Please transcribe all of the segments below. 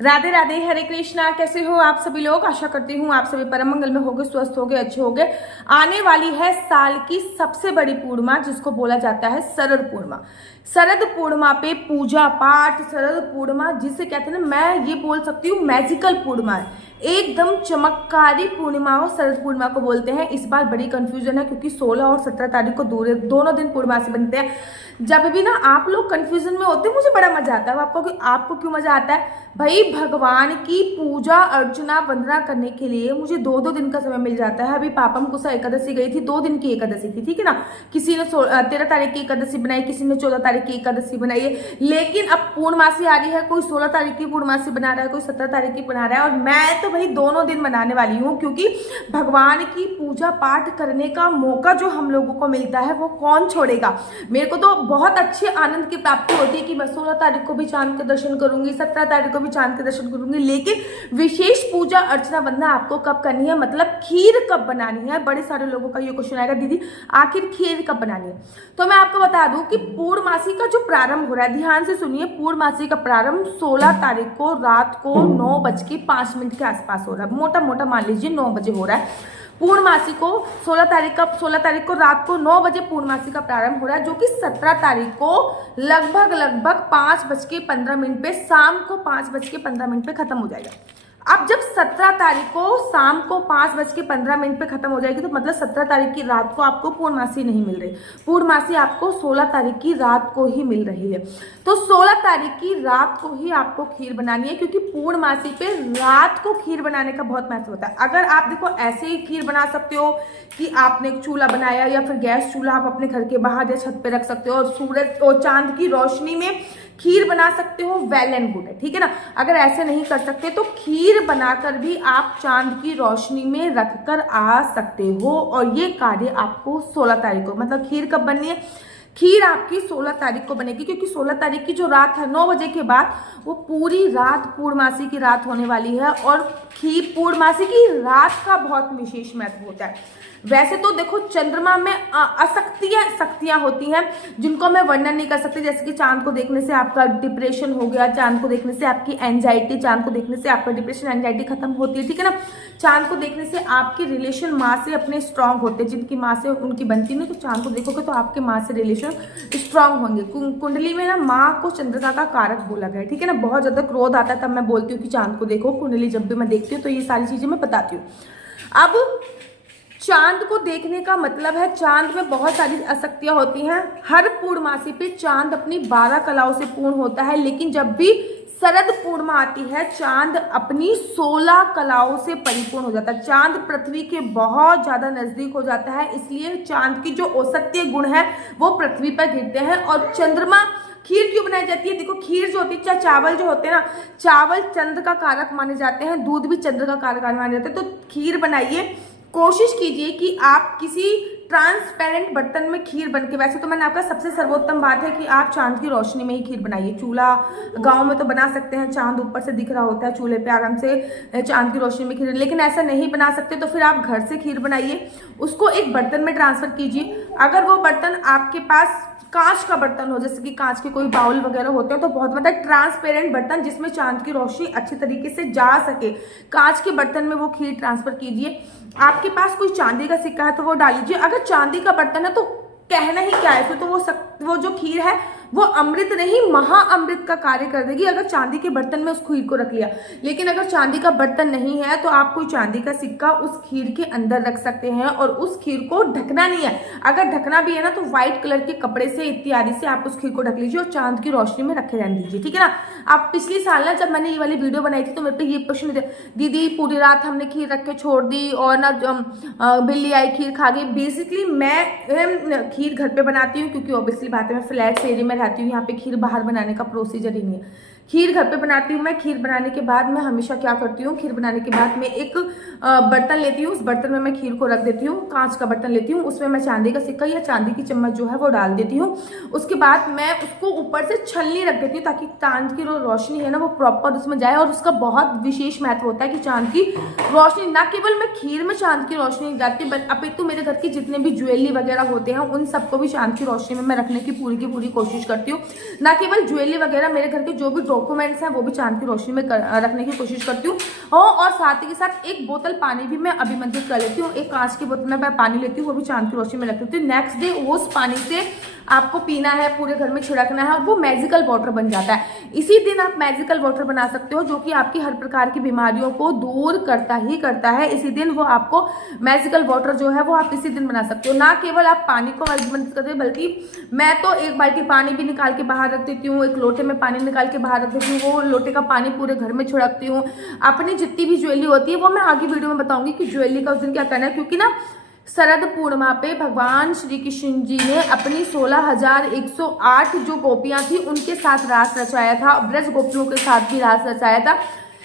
राधे राधे, हरे कृष्णा। कैसे हो आप सभी लोग? आशा करती हूँ आप सभी परम मंगल में होगे, स्वस्थ होगे, अच्छे होगे। आने वाली है साल की सबसे बड़ी पूर्णिमा, जिसको बोला जाता है शरद पूर्णिमा। शरद पूर्णिमा पे पूजा पाठ, शरद पूर्णिमा जिसे कहते हैं ना, मैं ये बोल सकती हूँ मैजिकल पूर्णिमा है, एकदम चमत्कारी पूर्णिमा हो, शरद पूर्णिमा को बोलते हैं। इस बार बड़ी कंफ्यूजन है क्योंकि 16 और 17 तारीख को दोनों दिन पूर्णमासी बनते हैं। जब भी ना आप लोग कंफ्यूजन में होते हैं, मुझे बड़ा मजा आता है। आपको क्यों मजा आता है भाई? भगवान की पूजा अर्चना वंदना करने के लिए मुझे 2-2 दिन का समय मिल जाता है। अभी पापा मुकुसा एकादशी गई थी, 2 दिन की एकादशी थी, ठीक है ना। किसी ने 13 तारीख की एकादशी बनाई, किसी ने 14 तारीख की एकादशी बनाई है। लेकिन अब पूर्णमासी आ रही है, कोई 16 तारीख की पूर्णमासी बना रहा है, कोई 17 तारीख की बना रहा है, और मैं तो भाई दोनों दिन मनाने वाली हूँ। क्योंकि भगवान की पूजा पाठ करने का मौका जो हम लोगों को मिलता है वो कौन छोड़ेगा। मेरे को तो बहुत अच्छे आनंद की प्राप्ति होती है कि मैं 16 तारीख को भी चांद के दर्शन करूंगी, 17 तारीख को भी चांद के दर्शन करूंगी। लेकिन विशेष पूजा अर्चना वंदना आपको कब करनी है, मतलब खीर कब बनानी है? बड़े सारे लोगों का ये क्वेश्चन आएगा, दीदी आखिर खीर कब बनानी है? तो मैं आपको बता दूं कि पूर्णमासी का जो प्रारंभ हो रहा है, ध्यान से सुनिए, पूर्णमासी का प्रारंभ 16 तारीख को रात को 9:05 के आसपास हो रहा है। मोटा मोटा मान लीजिए 9 बजे हो रहा है। पूर्णमासी को 16 तारीख को रात को 9 बजे पूर्णमासी का प्रारंभ हो रहा है, जो कि 17 तारीख को लगभग 5:15 पे, शाम को 5:15 पे खत्म हो जाएगा। अब जब 17 तारीख को शाम को 5:15 पे खत्म हो जाएगी, तो मतलब 17 तारीख की रात को आपको पूर्णमासी नहीं मिल रही। पूर्णमासी आपको 16 तारीख की रात को ही मिल रही है। तो 16 तारीख की रात को ही आपको खीर बनानी है, क्योंकि पूर्णमासी पे रात को खीर बनाने का बहुत महत्व होता है। अगर आप देखो ऐसे ही खीर बना सकते हो कि आपने एक चूल्हा बनाया या फिर गैस चूल्हा आप अपने घर के बाहर या छत पे रख सकते हो और सूरज और चांद की रोशनी में खीर बना सकते हो, वेल एंड गुड है, ठीक है ना। अगर ऐसे नहीं कर सकते तो खीर बनाकर भी आप चांद की रोशनी में रखकर आ सकते हो। और ये कार्य आपको 16 तारीख को, मतलब खीर कब बननी है? खीर आपकी 16 तारीख को बनेगी, क्योंकि 16 तारीख की जो रात है 9 बजे के बाद, वो पूरी रात पूर्णमासी की रात होने वाली है। और खीर पूर्णमासी की रात का बहुत विशेष महत्व होता है। वैसे तो देखो चंद्रमा में शक्तियां होती हैं जिनको मैं वर्णन नहीं कर सकती, जैसे कि चांद को देखने से आपका डिप्रेशन हो गया, चांद को देखने से आपकी एंजाइटी, चांद को देखने से आपका डिप्रेशन एंजाइटी खत्म होती है, ठीक है ना। चांद को देखने से आपके रिलेशन माँ से अपने स्ट्रांग होते हैं, जिनकी माँ से उनकी बनती नहीं, तो चांद को देखोगे तो आपके माँ से रिलेशन स्ट्रांग होंगे। कुंडली में ना माँ को चंद्रमा का कारक बोला गया है, ठीक है ना। बहुत ज्यादा क्रोध आता है तब मैं बोलती हूँ कि चांद को देखो। कुंडली जब भी मैं देखती हूँ तो ये सारी चीजें मैं बताती हूँ। अब चांद को देखने का मतलब है, चांद में बहुत सारी शक्तियां होती हैं। हर पूर्णमासी पे चांद अपनी 12 कलाओं से पूर्ण होता है, लेकिन जब भी शरद पूर्णिमा आती है, चांद अपनी 16 कलाओं से परिपूर्ण हो जाता है। चांद पृथ्वी के बहुत ज्यादा नजदीक हो जाता है, इसलिए चांद की जो औसत्य गुण है वो पृथ्वी पर गिरते हैं। और चंद्रमा, खीर क्यों बनाई जाती है? देखो खीर जो होती है, चावल जो होते हैं ना, चावल चंद्र का कारक माने जाते हैं, दूध भी चंद्र का कारक माने जाते हैं। तो खीर बनाइए, कोशिश कीजिए कि आप किसी ट्रांसपेरेंट बर्तन में खीर बनके, वैसे तो मैंने आपका सबसे सर्वोत्तम बात है कि आप चांद की रोशनी में ही खीर बनाइए। चूल्हा गांव में तो बना सकते हैं, चांद ऊपर से दिख रहा होता है, चूल्हे पे आराम से चांद की रोशनी में खीर, लेकिन ऐसा नहीं बना सकते तो फिर आप घर से खीर बनाइए, उसको एक बर्तन में ट्रांसफर कीजिए। अगर वो बर्तन आपके पास कांच का बर्तन हो, जैसे कि कांच के कोई बाउल वगैरह होते हैं, तो बहुत मतलब ट्रांसपेरेंट बर्तन जिसमें चांद की रोशनी अच्छी तरीके से जा सके, कांच के बर्तन में वो खीर ट्रांसफर कीजिए। आपके पास कोई चांदी का सिक्का है तो वो डाल लीजिए। अगर चांदी का बर्तन है तो कहना ही क्या है, फिर तो वो जो खीर है वो अमृत नहीं महाअमृत का कार्य कर देगी, अगर चांदी के बर्तन में उस खीर को रख लिया। लेकिन अगर चांदी का बर्तन नहीं है तो आप कोई चांदी का सिक्का उस खीर के अंदर रख सकते हैं, और उस खीर को ढकना नहीं है। अगर ढकना भी है ना तो व्हाइट कलर के कपड़े से इत्यादि से आप उस खीर को ढक लीजिए और चांद की रोशनी में रखे रहने दीजिए, ठीक है ना। आप पिछली साल ना जब मैंने ये वाली वीडियो बनाई थी तो मेरे पे ये प्रश्न थे, दीदी पूरी रात हमने खीर रख के छोड़ दी और ना बिल्ली आई खीर खा गई। बेसिकली मैं खीर घर पे बनाती हूँ, क्योंकि ऑब्वियसली बात है मैं फ्लैट्स एरिया में रहती हूँ, यहाँ पे खीर बाहर बनाने का प्रोसीजर ही नहीं है। खीर घर पे बनाती हूँ मैं। खीर बनाने के बाद मैं हमेशा क्या करती हूँ, खीर बनाने के बाद मैं एक बर्तन लेती हूँ, उस बर्तन में मैं खीर को रख देती हूँ, कांच का बर्तन लेती हूँ, उसमें मैं चांदी का सिक्का या चांदी की चम्मच जो है वो डाल देती हूँ। उसके बाद मैं उसको ऊपर से छलनी रख देती हूँ, ताकि चांद की जो रोशनी है ना वो प्रॉपर उसमें जाए। और उसका बहुत विशेष महत्व होता है कि चांद की रोशनी, ना केवल मैं खीर में चांद की रोशनी जाती है, अपितु मेरे घर की जितने भी ज्वेलरी वगैरह होते हैं उन सबको भी चांद की रोशनी में मैं रखने की पूरी कोशिश करती हूँ। ना केवल ज्वेलरी वगैरह, मेरे घर के जो भी डॉक्यूमेंट्स हैं वो भी चांद की रोशनी में रखने की कोशिश करती हूँ। और साथ ही के साथ एक बोतल पानी भी मैं अभिमंत्रित कर लेती हूँ। एक कांच की बोतल में मैं पानी लेती हूँ, वो भी चांद की रोशनी में रख लेती हूँ। नेक्स्ट डे उस पानी से आपको पीना है, पूरे घर में छिड़कना है और वो मैजिकल वाटर बन जाता है। इसी दिन आप मैजिकल वाटर बना सकते हो जो कि आपकी हर प्रकार की बीमारियों को दूर करता ही करता है। इसी दिन वो आपको मैजिकल वाटर जो है वो आप इसी दिन बना सकते हो। ना केवल आप पानी को अभिमंत्रित करते हो, बल्कि मैं तो एक बाल्टी पानी भी निकाल के बाहर रख देती हूँ, एक लोटे में पानी निकाल के बाहर रख देती हूँ, वो लोटे का पानी पूरे घर में छिड़कती हूँ। अपनी जितनी भी ज्वेलरी होती है वो मैं आगे वीडियो में बताऊंगी कि ज्वेलरी का उस दिन क्या करना है, क्योंकि ना शरद पूर्णिमा पे भगवान श्री कृष्ण जी ने अपनी 16,108 जो गोपियां थी उनके साथ रास रचाया था, ब्रज गोपियों के साथ भी रास रचाया था।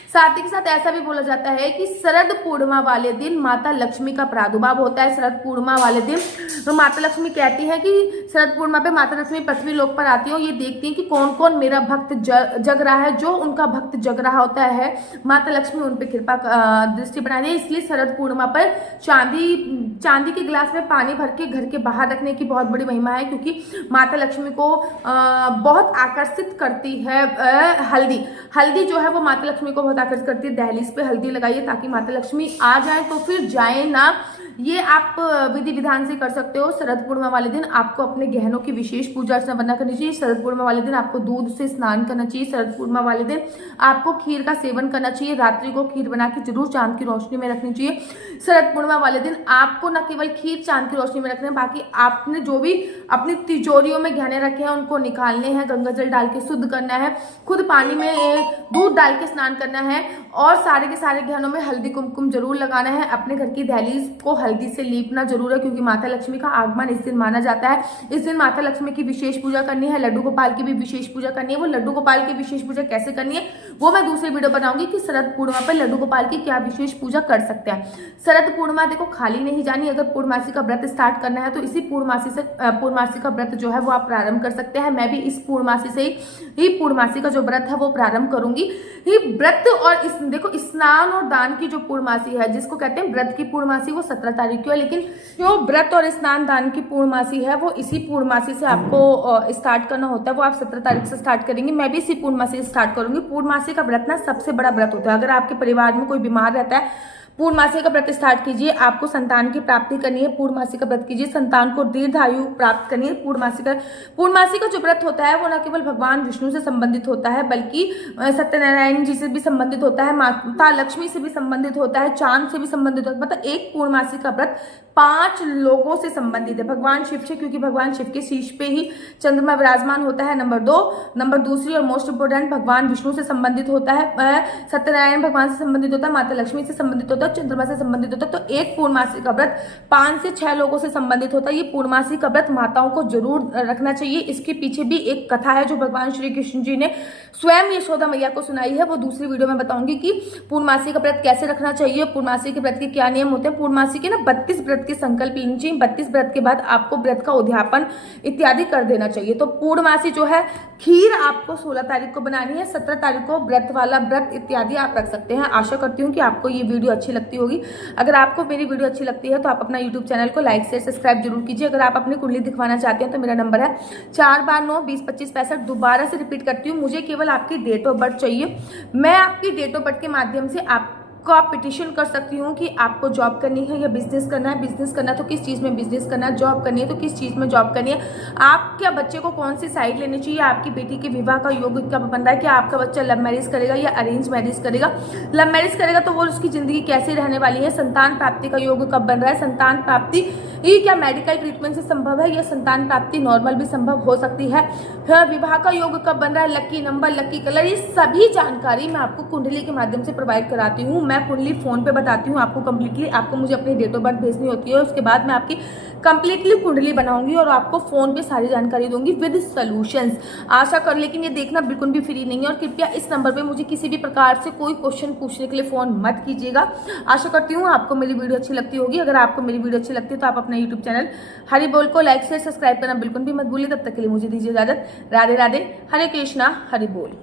साथ ही के साथ ऐसा भी बोला जाता है कि शरद पूर्णिमा वाले दिन माता लक्ष्मी का प्रादुर्भाव होता है। शरद पूर्णिमा वाले दिन तो माता लक्ष्मी कहती है कि शरद पूर्णिमा पे माता लक्ष्मी पृथ्वी लोक पर आती है और ये देखती है कि कौन कौन मेरा भक्त जग रहा है। जो उनका भक्त जग रहा होता है माता लक्ष्मी उन पर कृपा दृष्टि बनाती है। इसलिए शरद पूर्णिमा पर चांदी के गिलास में पानी भर के घर के बाहर रखने की बहुत बड़ी महिमा है, क्योंकि माता लक्ष्मी को बहुत आकर्षित करती है हल्दी जो है वो माता लक्ष्मी को बहुत आकर्षित करती है। दहलीज पे हल्दी लगाइए ताकि माता लक्ष्मी आ जाए तो फिर जाए ना। ये आप विधि विधान से कर सकते हो। शरद पूर्णिमा वाले दिन आपको अपने गहनों की विशेष पूजा अर्चना करना करनी चाहिए। शरद पूर्णिमा वाले दिन आपको दूध से स्नान करना चाहिए। शरद पूर्णिमा वाले दिन आपको खीर का सेवन करना चाहिए। रात्रि को खीर बना के जरूर चांद की रोशनी में रखनी चाहिए। शरद पूर्णिमा वाले दिन आपको न केवल खीर चांद की रोशनी में रखना है, बाकी आपने जो भी अपनी तिजोरियों में गहने रखे हैं उनको निकालने हैं, गंगा जल डाल के शुद्ध करना है, खुद पानी में दूध डाल के स्नान करना है और सारे के सारे गहनों में हल्दी कुमकुम जरूर लगाना है। अपने घर की दहलीज को हल्दी से लीपना जरूर है, क्योंकि माता लक्ष्मी का आगमन इस दिन माना जाता है। इस दिन माता लक्ष्मी की विशेष पूजा करनी है। लड्डू गोपाल की भी विशेष पूजा करनी है। वो लड्डू गोपाल की विशेष पूजा कैसे करनी है वो मैं दूसरी वीडियो बनाऊंगी कि शरद पूर्णिमा पर लड्डू गोपाल की क्या विशेष पूजा कर सकते हैं। शरद पूर्णिमा देखो खाली नहीं जानी। अगर पूर्णमासी का व्रत स्टार्ट करना है तो इसी पूर्णमासी का व्रत जो है वो आप प्रारंभ कर सकते हैं। मैं भी इस पूर्णमासी से ही पूर्णमासी का जो व्रत है वो प्रारंभ करूंगी। ये व्रत और देखो स्नान और दान की जो पूर्णमासी है, जिसको कहते हैं व्रत की पूर्णमासी, वो 17 तारीख की है, लेकिन जो व्रत और स्नान दान की पूर्णमासी है वो इसी पूर्णमासी से आपको स्टार्ट करना होता है। वो आप 17 तारीख से स्टार्ट करेंगे। मैं भी इसी पूर्णमासी से स्टार्ट करूंगी। पूर्णमासी का व्रत ना सबसे बड़ा व्रत होता है। अगर आपके परिवार में कोई बीमार रहता है, पूर्णमासी का व्रत स्टार्ट कीजिए। आपको संतान की प्राप्ति करनी है, पूर्णमासी का व्रत कीजिए। संतान को दीर्घायु प्राप्त करनी है। पूर्णमासी का जो व्रत होता है वो न केवल भगवान विष्णु से संबंधित होता है, बल्कि सत्यनारायण जी से भी संबंधित होता है, माता लक्ष्मी से भी संबंधित होता है, चांद से भी संबंधित होता है। मतलब एक पूर्णमासी का व्रत 5 लोगों से संबंधित है। भगवान शिव से, क्योंकि भगवान शिव के शीश पे ही चंद्रमा विराजमान होता है। नंबर दूसरी और मोस्ट इंपोर्टेंट भगवान विष्णु से संबंधित होता है, सत्यनारायण भगवान से संबंधित होता है, माता लक्ष्मी से संबंधित होता है, चंद्रमा से संबंधित होता है। तो एक पूर्णमासी का व्रत 5 से 6 लोगों से संबंधित होता है। ये पूर्णमासी का व्रत माताओं को जरूर रखना चाहिए। इसके पीछे भी एक कथा है जो भगवान श्री कृष्ण जी ने स्वयं यशोदा मैया को सुनाई है। वो दूसरी वीडियो में बताऊंगी कि पूर्णमासी का व्रत कैसे रखना चाहिए, पूर्णमासी के व्रत के क्या नियम होते हैं। पूर्णमासी के ना 32 व्रत के संकल्प लेने चाहिए। 32 व्रत के बाद आपको व्रत का उद्यापन इत्यादि कर देना चाहिए। तो पूर्णमासी जो है खीर आपको 16 तारीख को बनानी है। 17 तारीख को व्रत वाला व्रत इत्यादि आप रख सकते हैं। आशा करती हूँ कि आपको ये वीडियो अच्छी लगती होगी। अगर आपको मेरी वीडियो अच्छी लगती है तो आप अपना यूट्यूब चैनल को लाइक शेयर सब्सक्राइब जरूर कीजिए। अगर आप अपनी कुंडली दिखवाना चाहते हैं तो मेरा नंबर है 429202565। दोबारा से रिपीट करती हूँ, मुझे केवल आपकी डेट ऑफ बर्थ चाहिए। मैं आपकी डेट ऑफ बर्थ के माध्यम से आपको आप पिटिशन कर सकती हूँ कि आपको जॉब करनी है या बिजनेस करना है। बिजनेस करना है तो किस चीज़ में बिजनेस करना है, जॉब करनी है तो किस चीज़ में जॉब करनी है, आप क्या बच्चे को कौन सी साइड लेनी चाहिए, आपकी बेटी के विवाह का योग कब बन रहा है, क्या आपका बच्चा लव मैरिज करेगा या अरेंज मैरिज करेगा। लव मैरिज करेगा तो वो उसकी जिंदगी कैसे रहने वाली है, संतान प्राप्ति का योग कब बन रहा है, संतान प्राप्ति ये क्या मेडिकल ट्रीटमेंट से संभव है या संतान प्राप्ति नॉर्मल भी संभव हो सकती है, विवाह का योग कब बन रहा है, लकी नंबर, लकी कलर, ये सभी जानकारी मैं आपको कुंडली के माध्यम से प्रोवाइड कराती हूँ। मैं कुंडली फोन पे बताती हूँ आपको कंप्लीटली। आपको मुझे अपनी डेट ऑफ बर्थ भेजनी होती है, उसके बाद मैं आपकी कंप्लीटली कुंडली बनाऊंगी और आपको फोन पे सारी जानकारी दूंगी विद सॉल्यूशंस। आशा कर, लेकिन ये देखना बिल्कुल भी फ्री नहीं है और कृपया इस नंबर पे मुझे किसी भी प्रकार से कोई क्वेश्चन पूछने के लिए फोन मत कीजिएगा। आशा करती हूँ आपको मेरी वीडियो अच्छी लगती होगी। अगर आपको मेरी वीडियो अच्छी लगती है तो आप अपना यूट्यूब चैनल हरि बोल को लाइक शेयर सब्सक्राइब करना बिल्कुल भी मत भूलिए। तब तक के लिए मुझे दीजिए इजाजत। राधे राधे, हरे कृष्णा, हरि बोल।